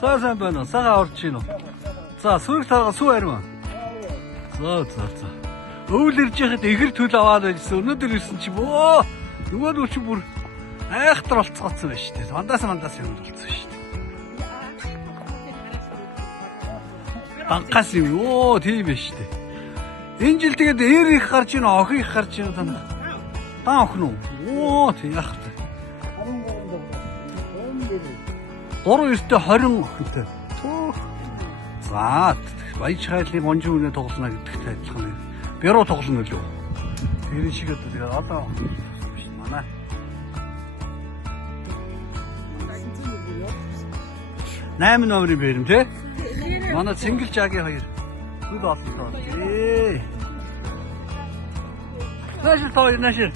Сайн байна уу? Сагаа орж гин үү? За, сүрэг тарга сүү харин. За. Өвөл ирж яхад ихэр төл аваад байжсэн. Өнөөдөр ирсэн чи бөө. Нөгөө чи бүр айхтар болцгоцсон байж тээ. Мандаас юм болцсон шүү дээ. Банкас юм. Оо, тийм байж тээ. Энэ жил тэгээд ээр их гарч ийн, охин их гарч ийн тань. Та охин уу? Оо, тийм яах вэ? 3-9-т 20 охинтой. За, баяж хайлын гонжин үнэ тоглоно гэдэгтэй адилхан юм. Бяруу тоглоно үлээ. Тэр шиг одоо тэгээд одоо манай. Наймын номерын бэрэм тий? Манай Цэнгэл жаагийн хоёр. Гүд олонтой. Нашир тоо, нашир.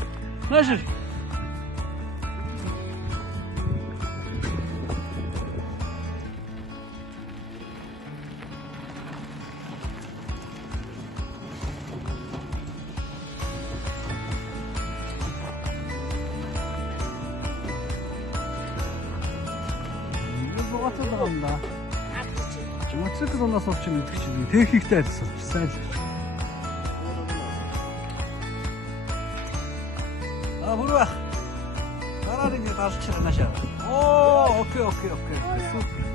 Богоцоо байгаа. Мотоцикл унаас орч мэдэх чинь техниктэй ажилласан. Сайн л. Хүрвэ. Гараар ингэ гарч чирнашаа. Оо, окей. Супер.